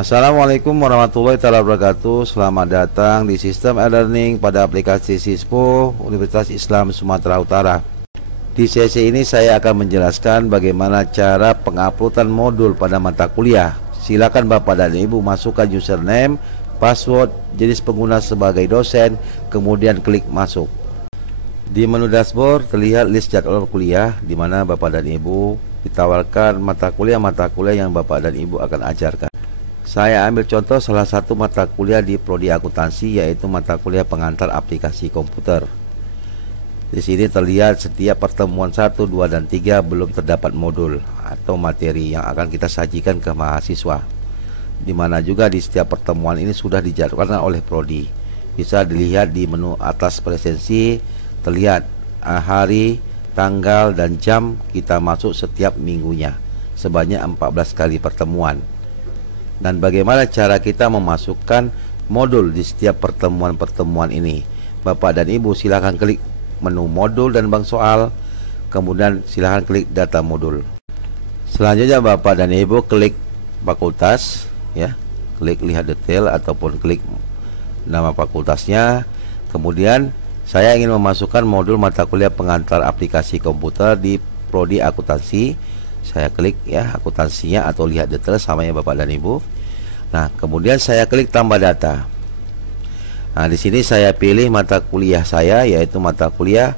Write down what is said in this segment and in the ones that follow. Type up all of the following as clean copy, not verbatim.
Assalamualaikum warahmatullahi wabarakatuh. Selamat datang di sistem e-learning pada aplikasi Sispo Universitas Islam Sumatera Utara. Di sesi ini saya akan menjelaskan bagaimana cara penguploadan modul pada mata kuliah. Silakan Bapak dan Ibu masukkan username, password, jenis pengguna sebagai dosen, kemudian klik masuk. Di menu dashboard terlihat list jadwal kuliah di mana Bapak dan Ibu ditawarkan mata kuliah yang Bapak dan Ibu akan ajarkan. Saya ambil contoh salah satu mata kuliah di prodi akuntansi, yaitu mata kuliah pengantar aplikasi komputer. Di sini terlihat setiap pertemuan 1, 2, dan 3 belum terdapat modul atau materi yang akan kita sajikan ke mahasiswa. Di mana juga di setiap pertemuan ini sudah dijadwalkan oleh prodi. Bisa dilihat di menu atas presensi, terlihat hari, tanggal, dan jam kita masuk setiap minggunya, sebanyak 14 kali pertemuan. Dan bagaimana cara kita memasukkan modul di setiap pertemuan-pertemuan ini. Bapak dan Ibu silahkan klik menu modul dan bank soal, kemudian silahkan klik data modul. Selanjutnya Bapak dan Ibu klik fakultas, ya, klik lihat detail ataupun klik nama fakultasnya. Kemudian saya ingin memasukkan modul mata kuliah pengantar aplikasi komputer di prodi akuntansi. Saya klik ya akuntansinya atau lihat detail sama ya Bapak dan Ibu. Nah, kemudian saya klik tambah data. Nah, di sini saya pilih mata kuliah saya, yaitu mata kuliah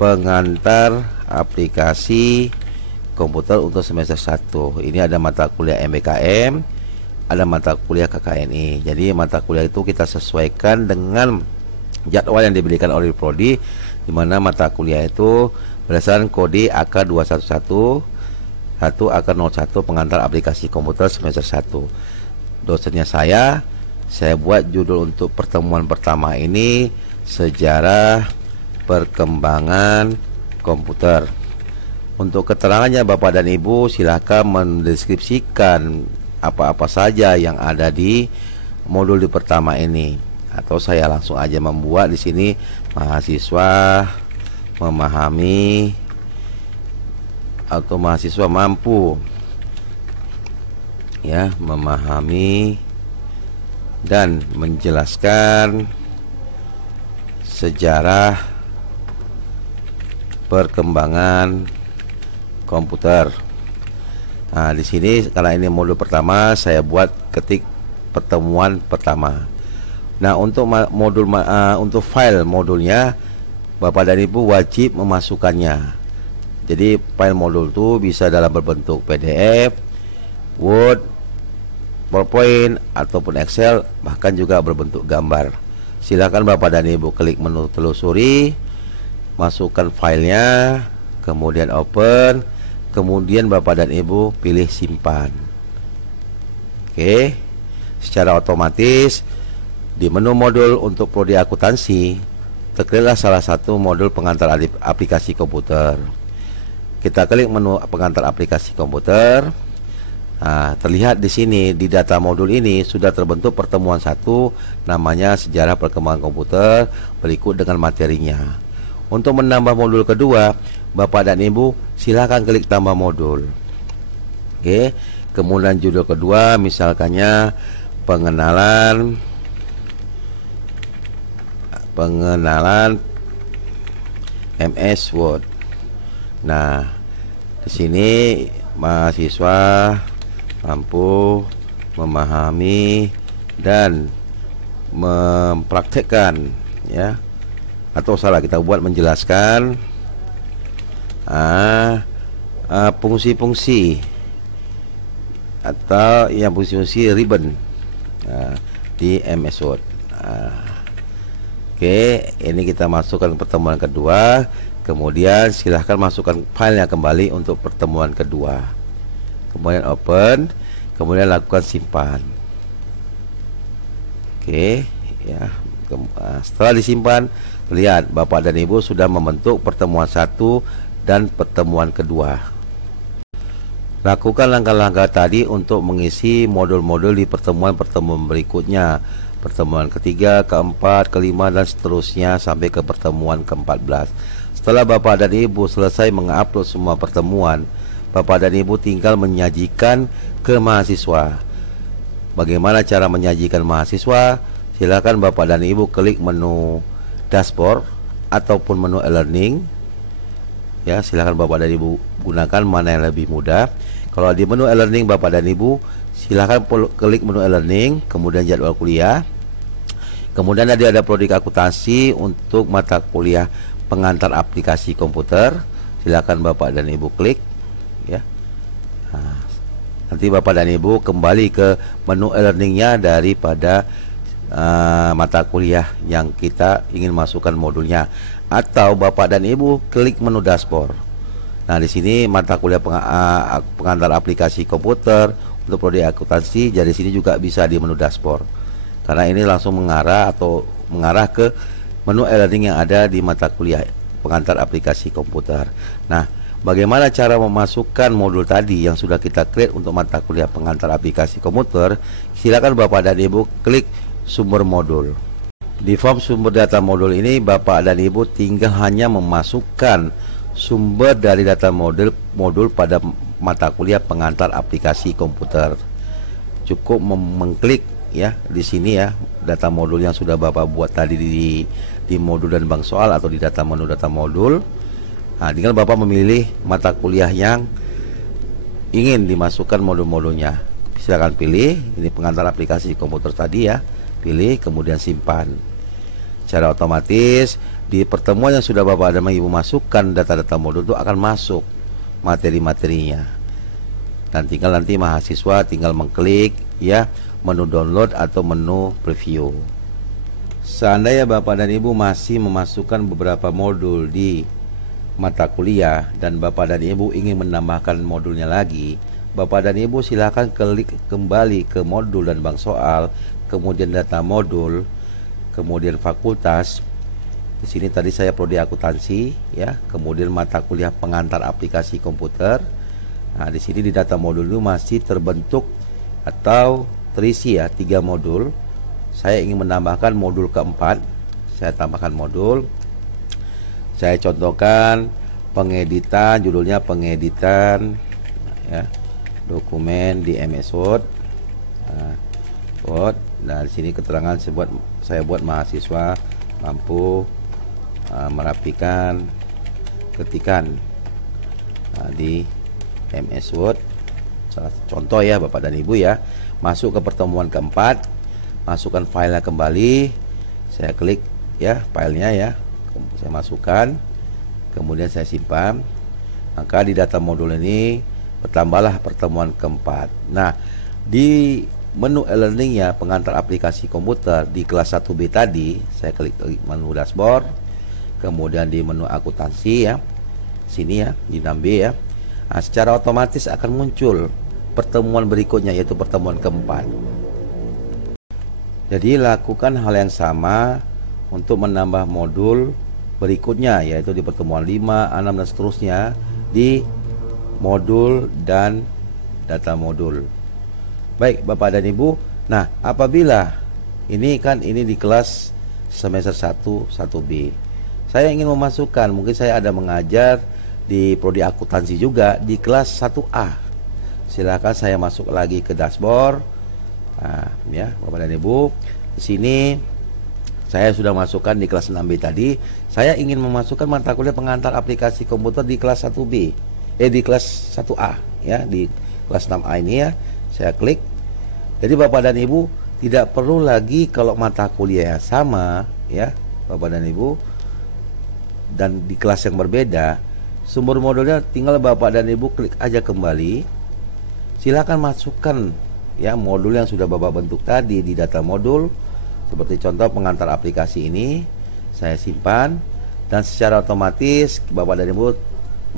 pengantar aplikasi komputer untuk semester 1. Ini ada mata kuliah MBKM, ada mata kuliah KKNI. Jadi mata kuliah itu kita sesuaikan dengan jadwal yang diberikan oleh prodi, di mana mata kuliah itu berdasarkan kode AK211 AK01 pengantar aplikasi komputer semester 1. Dosennya saya buat judul untuk pertemuan pertama ini sejarah perkembangan komputer. Untuk keterangannya Bapak dan Ibu silahkan mendeskripsikan apa-apa saja yang ada di modul di pertama ini, atau saya langsung aja membuat di sini mahasiswa memahami atau mahasiswa mampu ya memahami dan menjelaskan sejarah perkembangan komputer. Nah, di sini karena ini modul pertama, saya buat ketik pertemuan pertama. Nah, untuk untuk file modulnya Bapak dan Ibu wajib memasukkannya. Jadi file modul itu bisa dalam berbentuk PDF, Word, PowerPoint, ataupun Excel, bahkan juga berbentuk gambar. Silakan Bapak dan Ibu klik menu telusuri, masukkan filenya, kemudian open, kemudian Bapak dan Ibu pilih simpan. Oke, secara otomatis di menu modul untuk prodi akuntansi terklihatlah salah satu modul pengantar aplikasi komputer. Kita klik menu pengantar aplikasi komputer. Nah, terlihat di sini di data modul ini sudah terbentuk pertemuan 1, namanya sejarah perkembangan komputer, berikut dengan materinya. Untuk menambah modul kedua, Bapak dan Ibu silahkan klik tambah modul. Oke, kemudian judul kedua misalkannya pengenalan MS Word. Nah, di sini mahasiswa mampu memahami dan mempraktekkan, ya, atau salah kita buat menjelaskan fungsi-fungsi atau yang fungsi-fungsi ribbon di MS Word. Oke, ini kita masukkan pertemuan kedua. Kemudian silahkan masukkan filenya kembali untuk pertemuan kedua. Kemudian open, kemudian lakukan simpan. Oke, ya. Setelah disimpan, lihat Bapak dan Ibu sudah membentuk pertemuan 1 dan pertemuan kedua. Lakukan langkah-langkah tadi untuk mengisi modul-modul di pertemuan-pertemuan berikutnya, pertemuan ketiga, keempat, kelima, dan seterusnya sampai ke pertemuan ke-14. Setelah Bapak dan Ibu selesai mengupload semua pertemuan, Bapak dan Ibu tinggal menyajikan ke mahasiswa. Bagaimana cara menyajikan mahasiswa? Silakan Bapak dan Ibu klik menu dashboard ataupun menu e-learning. Ya, silakan Bapak dan Ibu gunakan mana yang lebih mudah. Kalau di menu e-learning Bapak dan Ibu, silakan klik menu e-learning, kemudian jadwal kuliah. Kemudian ada prodi akuntansi untuk mata kuliah pengantar aplikasi komputer. Silakan Bapak dan Ibu klik, ya. Nah, nanti Bapak dan Ibu kembali ke menu e-learningnya daripada mata kuliah yang kita ingin masukkan modulnya, atau Bapak dan Ibu klik menu dashboard. Nah, di sini mata kuliah pengantar aplikasi komputer untuk prodi akuntansi, jadi sini juga bisa di menu dashboard. Karena ini langsung mengarah ke menu e-learning yang ada di mata kuliah pengantar aplikasi komputer. Nah, bagaimana cara memasukkan modul tadi yang sudah kita create untuk mata kuliah pengantar aplikasi komputer? Silakan Bapak dan Ibu klik sumber modul. Di form sumber data modul ini, Bapak dan Ibu tinggal hanya memasukkan sumber dari data modul pada mata kuliah pengantar aplikasi komputer. Cukup mengklik, ya, di sini, ya, data modul yang sudah Bapak buat tadi di modul dan bank soal atau di data menu data modul. Nah, tinggal Bapak memilih mata kuliah yang ingin dimasukkan modul-modulnya. Silakan pilih, ini pengantar aplikasi komputer tadi, ya. Pilih, kemudian simpan. Secara otomatis di pertemuan yang sudah Bapak dan Ibu masukkan data-data modul itu akan masuk materi-materinya. Dan tinggal nanti mahasiswa tinggal mengklik, ya, menu download atau menu preview. Seandainya Bapak dan Ibu masih memasukkan beberapa modul di mata kuliah dan Bapak dan Ibu ingin menambahkan modulnya lagi, Bapak dan Ibu silakan klik kembali ke modul dan bank soal, kemudian data modul, kemudian fakultas. Di sini tadi saya prodi akuntansi, ya, kemudian mata kuliah pengantar aplikasi komputer. Nah, di sini di data modul itu masih terbentuk atau terisi, ya, 3 modul. Saya ingin menambahkan modul keempat. Saya tambahkan modul. Saya contohkan pengeditan, judulnya pengeditan, ya, dokumen di MS Word. Nah, di sini keterangan saya buat mahasiswa mampu merapikan ketikan di MS Word. Contoh, ya, Bapak dan Ibu, ya. Masuk ke pertemuan keempat, masukkan filenya kembali. Saya klik, ya, filenya, ya. Saya masukkan, kemudian saya simpan. Maka di data modul ini bertambahlah pertemuan keempat. Nah, di menu e-learning, ya, pengantar aplikasi komputer di kelas 1B tadi, saya klik menu dashboard, kemudian di menu akuntansi, ya, sini, ya, di 6B, ya. Nah, secara otomatis akan muncul pertemuan berikutnya, yaitu pertemuan keempat. Jadi lakukan hal yang sama untuk menambah modul berikutnya, yaitu di pertemuan 5, 6 dan seterusnya di modul dan data modul. Baik Bapak dan Ibu, nah apabila ini di kelas semester 1 1B, saya ingin memasukkan, mungkin saya ada mengajar di prodi akuntansi juga di kelas 1A. Silakan saya masuk lagi ke dashboard. Nah, ya Bapak dan Ibu, di sini saya sudah masukkan di kelas 6B tadi. Saya ingin memasukkan mata kuliah pengantar aplikasi komputer di kelas 1B, di kelas 1A, ya, di kelas 6A ini, ya. Saya klik. Jadi Bapak dan Ibu tidak perlu lagi, kalau mata kuliah sama, ya, Bapak dan Ibu, dan di kelas yang berbeda, sumber modulnya tinggal Bapak dan Ibu klik aja kembali. Silakan masukkan, ya, modul yang sudah Bapak bentuk tadi di data modul. Seperti contoh pengantar aplikasi ini, saya simpan, dan secara otomatis Bapak dan Ibu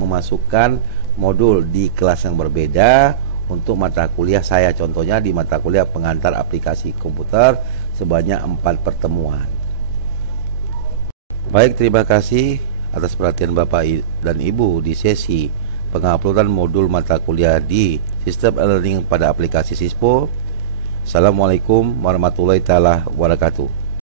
memasukkan modul di kelas yang berbeda untuk mata kuliah saya, contohnya di mata kuliah pengantar aplikasi komputer sebanyak 4 pertemuan. Baik, terima kasih atas perhatian Bapak dan Ibu di sesi penguploadan modul mata kuliah di sistem e-learning pada aplikasi Sispo. Assalamualaikum warahmatullahi wabarakatuh.